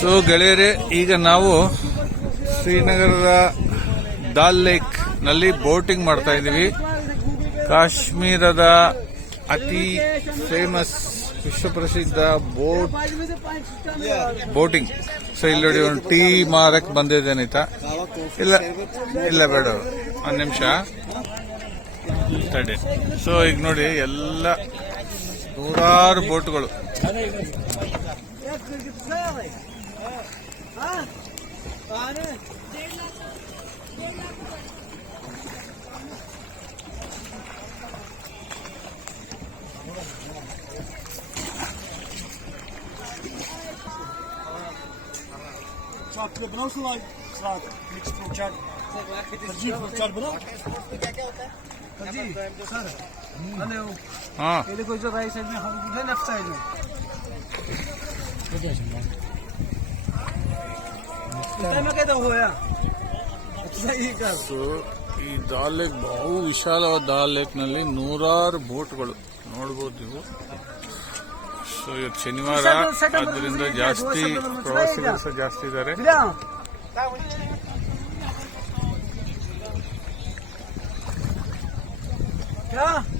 So ಗೆಳೆಯರೆ, ಈಗ ನಾವು ಶ್ರೀನಗರದ ದಾಲ್ ಲೇಕ್ನಲ್ಲಿ ಬೋಟಿಂಗ್ ಮಾಡ್ತಾ ಇದ್ದೀವಿ. ಕಾಶ್ಮೀರದ ಅತಿ ಫೇಮಸ್ ವಿಶ್ವಪ್ರಸಿದ್ಧ ಬೋಟ್ ಬೋಟಿಂಗ್. ಸೊ ಇಲ್ಲಿ ನೋಡಿ ಒಂದು ಟೀ ಮಾರಕ್ ಬಂದಿದ್ದೇನಾಯ್ತಾ ಇಲ್ಲ ಇಲ್ಲ ಬೇಡ, ಒಂದು ನಿಮಿಷ. ಸೊ ಈಗ ನೋಡಿ ಎಲ್ಲ ನೂರಾರು ಬೋಟ್ಗಳು. बनाओ सलाद सलाद मिक्स फ्रूट चाट। सब्ज़ी फ्रूट चाट बनाओ। सर। हेलो ಹಾ ये देखो जो राइट साइड में हम इधर लेफ़्ट साइड में। ಸೊ ಈ ದಾಲ್ ಲೇಕ್ ಬಹು ವಿಶಾಲವಾದ ದಾಲ್ ಲೇಕ್ನಲ್ಲಿ ನೂರಾರು ಬೋಟ್ಗಳು ನೋಡಬಹುದು ನೀವು ಸೊ ಇವತ್ತು ಶನಿವಾರ ಅದರಿಂದ ಜಾಸ್ತಿ ಪ್ರವಾಸಿಗರು ಸಹ ಜಾಸ್ತಿ ಇದ್ದಾರೆ बिना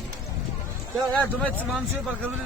Ya ya domates mamşu bakalım.